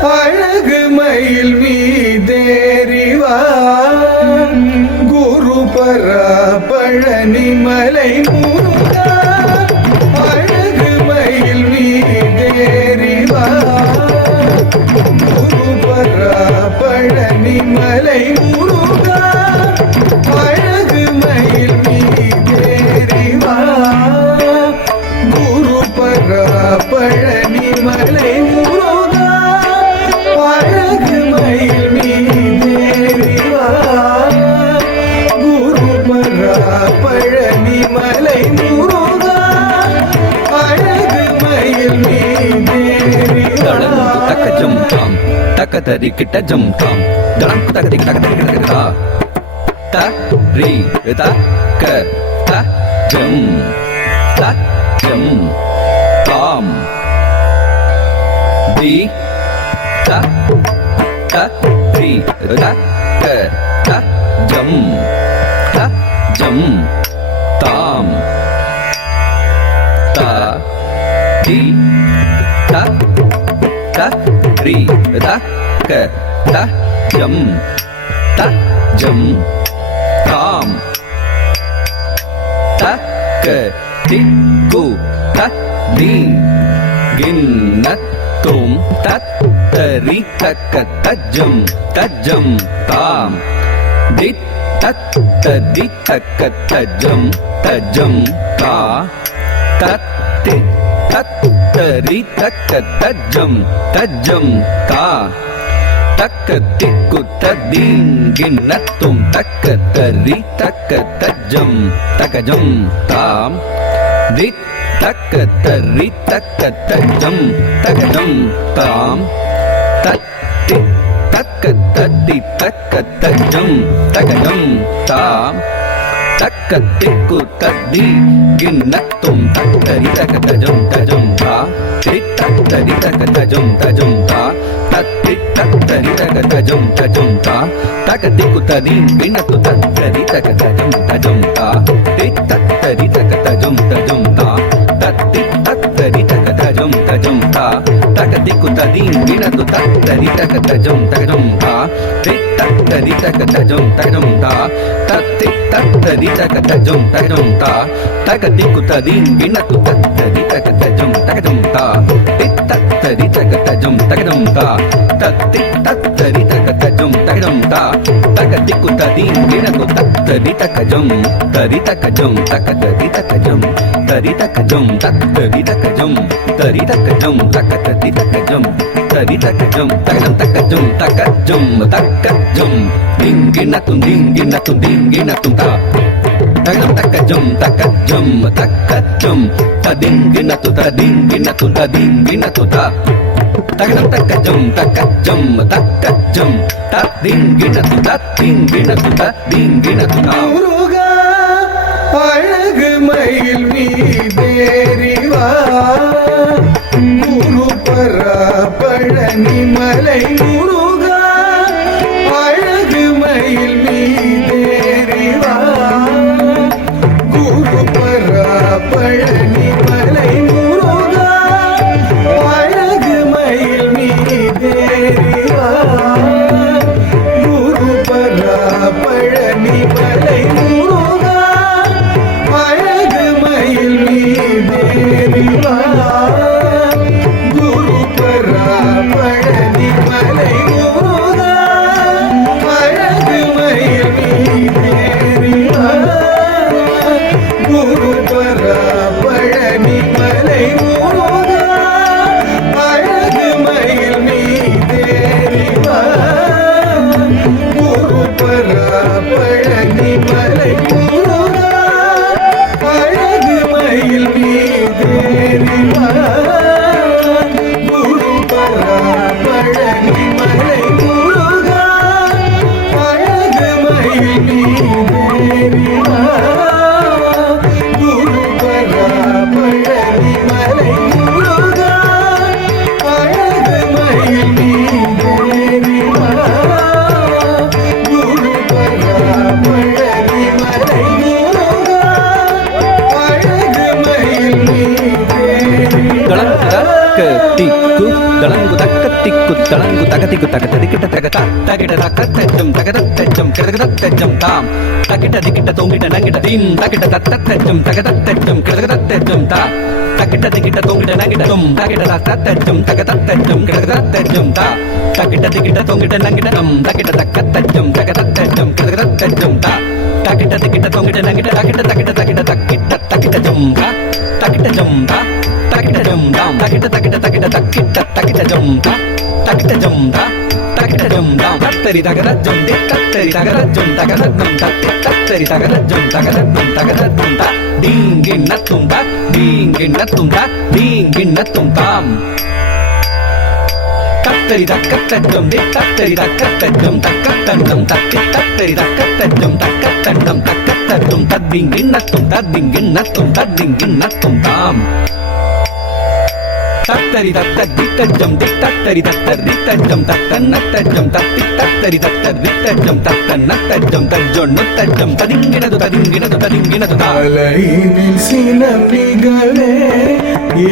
அழகு மயில் மீதேறிவா குரு பரா பழனி மலை முருகா அழகு மயில் மீதேறிவா குரு பரா பழனி மலை முருகா அழகு மயில் மீதேறிவா குரு பரா பழனி மலை முருகா அழகு மயில் மீதேறிவா குரு பரா பழனி மலை முருகா அழகு மயில் மீதேறிவா தக்கஜம் தாம் தக்கதரி கிட்ட ஜம் தாம் தரம் தக்கதி தக்கதரி கிட்ட த ரி த க த ஜம் தாம் தி த த ரி த க த ஜம் தாம் த தி த த ரி த க த ஜம் தாம் த க தி கு த தி கின்னத் தும் தத் தரி தக்க தஜம் தாம் தி தத் ததி தக்க தஜம் தா தத் தி தத் தரி தக்க தஜம் தா தக்க திக்கு ததீங்கின்னத்தும் தக்க தரி தக்க தஜம் தாம் தி தக்க தரி தக்க தஜம் தாம் தத்தி தக்க தத்தி தக்க தஜம் தாம் தக்க திக்கு ததி கின்னத்தும் தக்கரி தக்க தஜம் தா தி தக்கரி தக்க தஜம் தா தத்தி தக்கரி தக்க தஜம் தா தக்க திக்கு ததி கின்னத்து தக்கரி தக்க தஜம் தா தி தக்கரி தக்க தஜம் தா தத்தி தக்கரி தக்க தஜம் தா தக்க திக்கு ததி கின்னத்து தக்கரி தக்க தஜம் தா தி தக்கரி தக்க தஜம் தா தத்தி தக்கரி தக்க தஜம் தா தக்க திக்கு ததி கின்னத்து தக்கரி தக்க தஜம் தா தி தக்கரி தக்க தஜம் தா தத்தி தக்கரி தக்க தஜம் தா தக்க திக்கு ததி கின்னத்து தக்கரி தக்கஜம் தரி தக்கஜம் தக்க தரி தக்கஜம் தரி தக்கஜம் தக்கரி தக்கஜம் தரி தக்கஜம் தக்க தரி தக்கஜம் தரி தக்கஜம் தக்கஜம் தக்கஜம் திங்கின்னத்தும் தா தகனம் தக்கஜம் ததிங்கின்னத்து தா தகனம் தக்கஜம் ததிங்கின்னத்து தா முருகா அழகு மயில் மீதேறிவா குரு பரா பழனி மலை முருகா அழகு மயில் மீதேறிவா குரு பரா பழனி மலை முருகா அழகு மயில் மீதேறிவா குரு பரா பழனி மலை முருகா அழகு மயில் மீதேறிவா குரு பரா பழனி மலை முருகா அழகு மயில் மீதேறிவா குரு பரா பழனி மலை முருகா அழகு மயில் மீதேறிவா குரு பரா பழனி மலை முருகா அழகு மயில் மீதேறிவா குரு பரா தளங்கு தக்கத்திக்கு தளங்கு தகதிக்கு தகததிக்கிட்ட தகதா தகிட தக்கத்தஜம் தகதத்தஜம் கிடதத்தஜம் தாம் தகிட்ட திக்கிட்ட தொங்கிட்ட நங்கிட்ட தீம் தகிட்ட தத்தத்தஜம் தகதத்தஜம் கிடதத்தஜம் தா தகிட்ட திக்கிட்ட தொங்கிட்ட நங்கிட்ட தும் தகிட தத்தஜம் தகதத்தஜம் கிடதத்தஜம் தா தகிட்ட திக்கிட்ட தொங்கிட்ட நங்கிட்ட தம் தகிட்ட தக்கத்தஜம் தகதத்தஜம் கிடதத்தஜம் தா தகிட்ட திக்கிட்ட தொங்கிட்ட நங்கிட்ட தகிட்ட தகிட்ட தகிட்ட தக்கிட்ட தகிட்ட ஜம் தா தகிட்ட ஜம் தா தகிட்ட ஜம் தாம் தகிட்ட தகிட்ட தகிட்ட தக்கிட்ட தகிட்ட ஜம் தா தகிட்ட ஜம் தா தகிட்ட ஜம் தாம் தத்தரி தகரஜம் தே தத்தரி தகரஜம் தகரஜம் தத்தி தத்தரி தகரஜம் தகரஜம் தகரஜம் தா தீங்கிண்ணத்தும் தா தீங்கிண்ணத்தும் தா தீங்கிண்ணத்தும் தாம் தத்தரி தக்கத்தஜம் தே தத்தரி தக்கத்தஜம் தக்கத்தண்டம் தத்தி தத்தரி தக்கத்தஜம் தக்கத்தண்டம் தக்கத்தஜம் தத்திங்கிண்ணத்தும் தத்திங்கிண்ணத்தும் தத்திங்கிண்ணத்தும் தாம் தத்தரி தத்தரித்தஜம் தித்தரி தத்தரித்தஜம் தத்தன்னத்தஜம் தத்தி தத்தரி தத்தரித்தஜம் தத்தன்னத்தஜம் தஜ்ஜொன்னுத்தஜம் ததிங்கினது ததிங்கினது ததிங்கினது தலையினில் சினப்பிகளே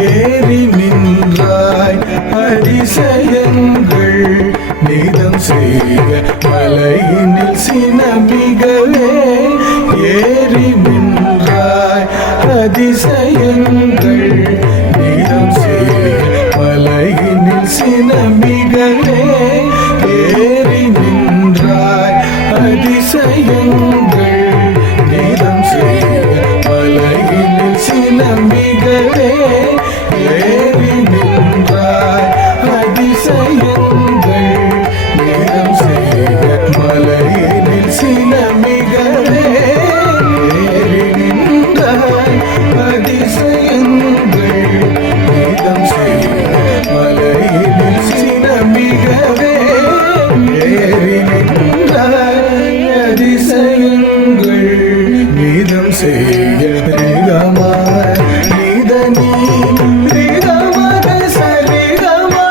ஏறி நின்றாய் அதிசயங்கள் நீதம் செய்க மலையினில் சினப்பிகளே ஏறி நின்றாய் அதிசயங்கள் நீதம் செய்க மலையினில் சினப்பிகளே ஏறி நின்றாய் அதிசயங்கள் நீதம் செய்க மலையினில் சினப்பிகளே ஏறி நின்றாய் அதிசயங்கள் நீதம் செய்க மலையினில் சினப்பிகளே ஏறி நின்றாய் அதிசயங்கள் நீதம் செய்க மலையினில் சினப்பிகளே ஏறி நின்றாய் அதிசயங்கள் நீதம் செய்க ரிகமா நிதனி ரிகமக சரிகமா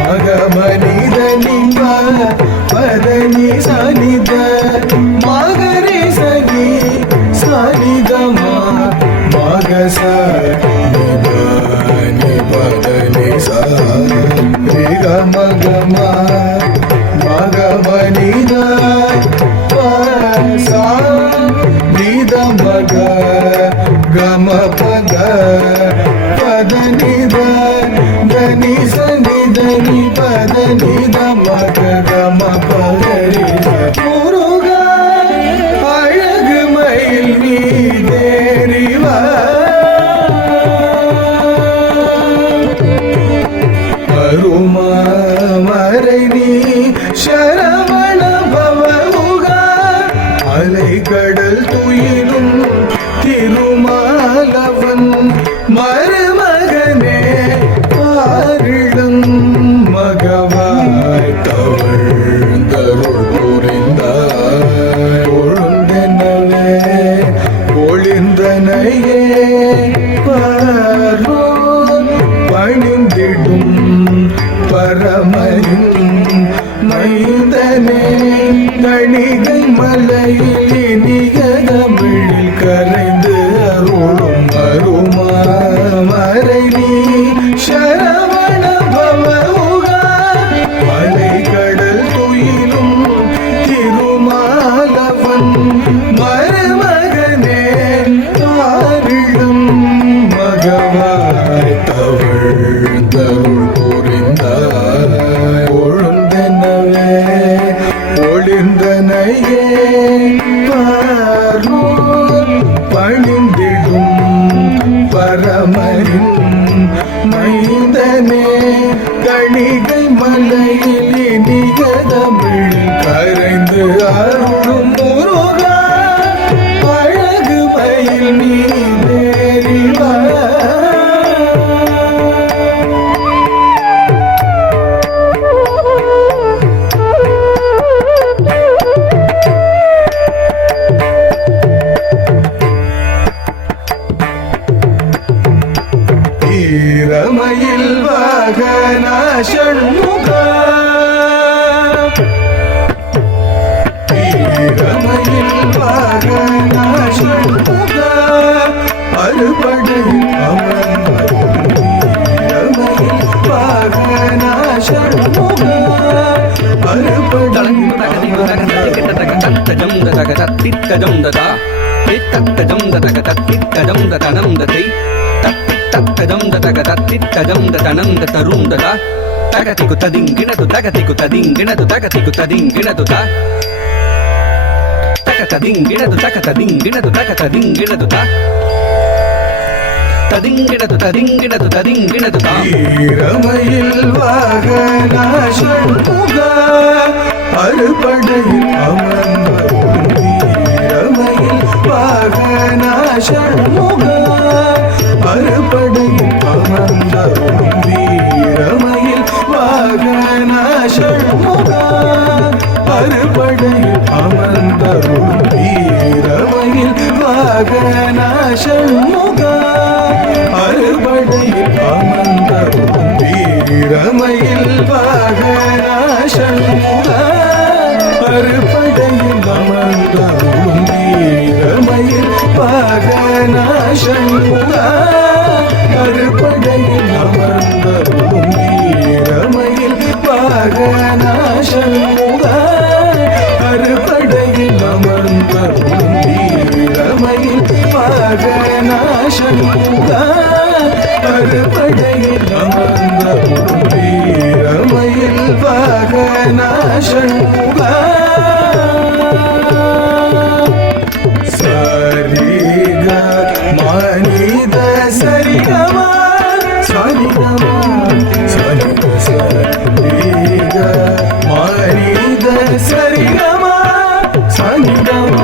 மகம நிதனி பதனி சனித மகரி சனி சனிதமா மகச நிதனி பதனி ச ரிகமகமா மகமனித பசா நிதமக கம பக பதனித தனி சனிதனி பதனித மக கம பகரி முருகா அழகு மயில் நீதேறிவா அருமா மறை நீ சரவண பவமுகா அலை கடல் துயிலும் திருமாலவன் மருமகனே பாரிடம் மகவாய் தவழ்ந்தருள் புரிந்தாய் ஒழுந்தனவே ஒளிந்தனையே பாரோ பணிந்திடும் பரமரின் மைந்தனே கணிகை மலையில் இனிய தமிழில் கரைந்து அருளும் அருமா மறை நீ சரவண பவமுகா மலை கடல் துயிலும் திருமாலவன் மருமகனே பாரிடம் மகவாய் தவழ்ந்தருள் புரிந்தாய் ஒழுந்தனவே ஒளிந்தனையே பாரோர் பணிந்திடும் பரமரின் மைந்தனே கணிகை மலையில் இனிய தமிழில் கரைந்து அருளும் முருகா அழகு மயில் நீதேறிவா ஈரமயில் வாகன ஷண்முக ஈரமயில் வாகன ஷண்முக அறுபடையில் அமர்ந்த ஈரமயில் வாகன ஷண்முகா தலங்கு அறுபடையில் தகதிகு தகதிகிட்ட தகதத்தஜம் தகதத்தித்தஜம் ததா தித்தத்தஜம் தகதத்தித்தஜம் ததனம் ததை தத்தித்தத்தஜம் தகதத்தித்தஜம் ததனம் ததரும் ததா தகதிகு ததிங்கிணது தகதிகு ததிங்கிணது தகதிகு ததிங்கிணது தா தகததிங்கிணது தகததிங்கிணது தகததிங்கிணது தா ததிங்கிணது ததிங்கிணது ததிங்கிணது தா ஈரமயில் வாகன ஷண்முகா அறுபடையில் அமர்ந்தருளும் ஈரமயில் வாகன ஷண்முகா அறுபடையில் அமர்ந்தருளும் வீரமயில் வாகன ஷண்முகா அறுபடையில் அமர்ந்தருளும் வீரமயில் வாகன ஷண்முகா அறுபடையில் அமர்ந்தருளும் வீரமயில் வாகன ஷண்முகா அறுபடையில் அமர்ந்தருளும் வீரமயில் வாகன ஷண்முகா அறுபடையில் அமர்ந்தருளும் வீரமயில் வாகன ஷண்முகா அறுபடையில் அமர்ந்தருளும் வீரமயில் வாகன ஷண்முகா அறுபடையில் அமர்ந்தருளும் வீரமயில் வாகன ஷண்முகா சரிக மனித சரிகம சரிகம சரிக சரிக மனித சரிகம சரிகம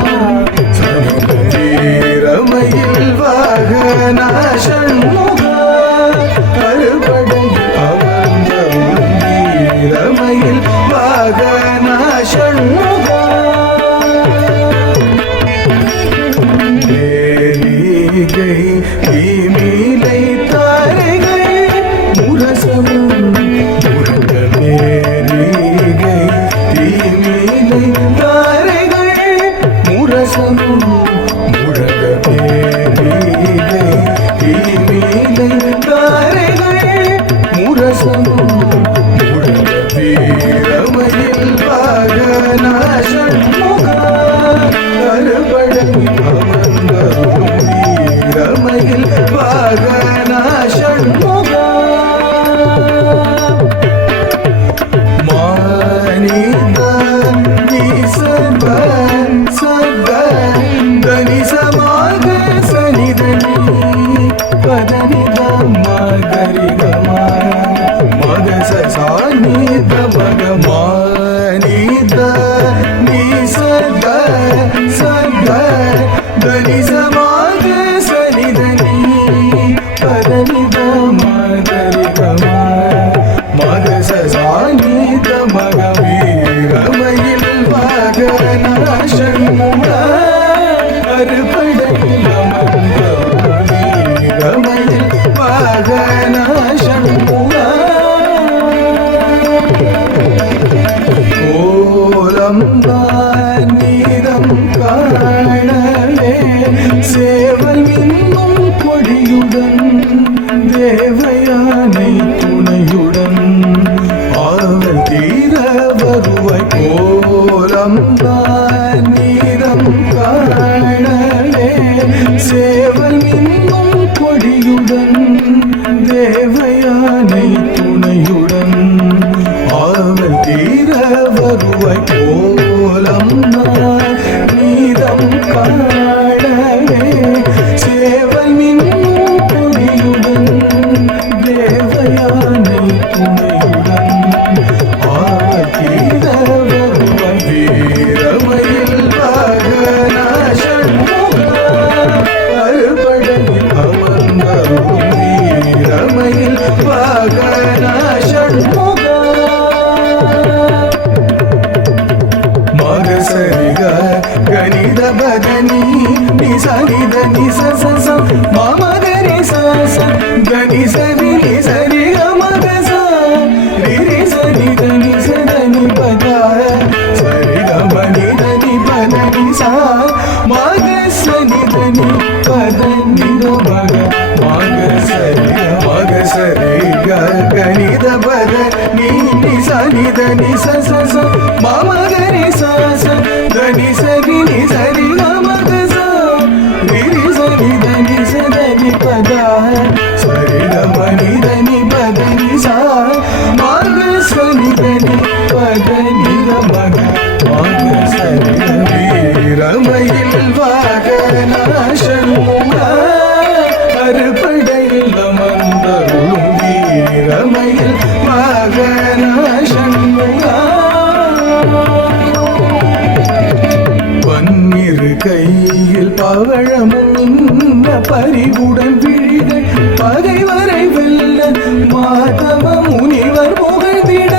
சரிக வீரமயில் வாகன ஷண்முகா அறுபடையில் அமர்ந்தருளும் வீரமயில் வாகன ஷண்முகா நேரிகை தீமிலை தாரிகை முரசமும் முருக நேரிகை தீமிலை தாரிகை முரசமும் முருக நேரிகை தீமிலை தாரிகை முரசமும் முருக வீரமயில் வாகன ஷண்முகா அறுபடையில் அமர்ந்தருளும் வீரமயில் வாகன ஷண்முகா மானித நிசத சத தனிசமாக சனிதனி பதனித மகரிகம மகச சானித மகமானித நிசத சத தனிசமாக சனிதனி பதனித மகரிகம மகச சானித மகவீரமயில் வாகன ஷண்முகா அறுபடையில் அமர்ந்தருளும் வீரமயில் வாகன ஷண்முகா கோலம்தான் நீரம் காணலே சேவல் இன்னும் கொடியுடன் தேவயானை துணையுடன் ஆவல் தீர வருவாய் கோலம்தான் நீரம் காணலே சேவல் இன்னும் கொடியுடன் தேவயானை துணையுடன் ஆவல் தீர வருவாய் கோலம் நீரம் காணலே சேவல் இன்னும் கொடியுடன் தேவயானை துணையுடன் ஆவல் தீர வருவாய் வீரமயில் வாகன ஷண்முகா அறுபடையில் அமர்ந்தருளும் வீரமயில் வாகன ஷண்முகா மகசரிக கணித பதனி நிசனித நிசச மமகரி சச கணி சரி சரி மகச ரிரி சரி தனி சதனி பத சரி கமணி தனி பதனி சா மகசனி தனி பதனி மக மகசரி கணித பதனி சனி தனி ச ச ச மாமகரி ச ச தனி சரி நி சரி கமக ச ரிரி சனி தனி ச தனி பத சரி கம நி தனி பத நி சா மாக சனி தனி பத நி கமக மாக சரி வீரமயில் வாகநாசன்முக அறுபடையில் அமர்ந்தருளும் வீரமயில் வாகநாசன்முக பன்னிரு கையில் பவழமும் இன்ன பறிவுடன் விழிகள் பகைவரை வெல்ல மாதவ முனிவர் புகழ்ந்திட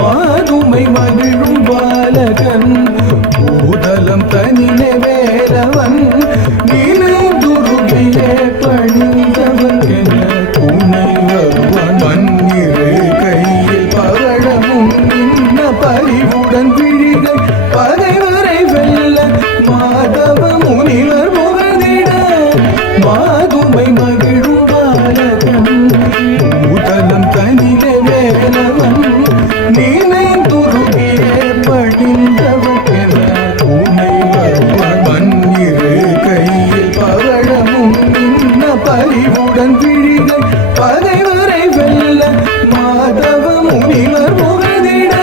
மாதுமை மகிழும் பாலகன் பூதலம் தனிலே வேலவன் நினைந்துருகிலே பணிந்தவன் என துணை வருவான் பன்னிரு கையில் பவழமும் இன்ன பறிவுடன் விழிகள் பகைவரை வெல்ல மாதவ முனிவர் புகழ்ந்திட மாதுமை மகிழும் பாலகன் பூதலம் தனிலே வேலவன் நினைந்துருகிலே படிந்தவன் என துணை வருவான் பன்னிரு கையில் பவழமும் இன்ன பறிவுடன் விழிகள் பகைவரை வெல்ல மாதவ முனிவர் புகழ்ந்திட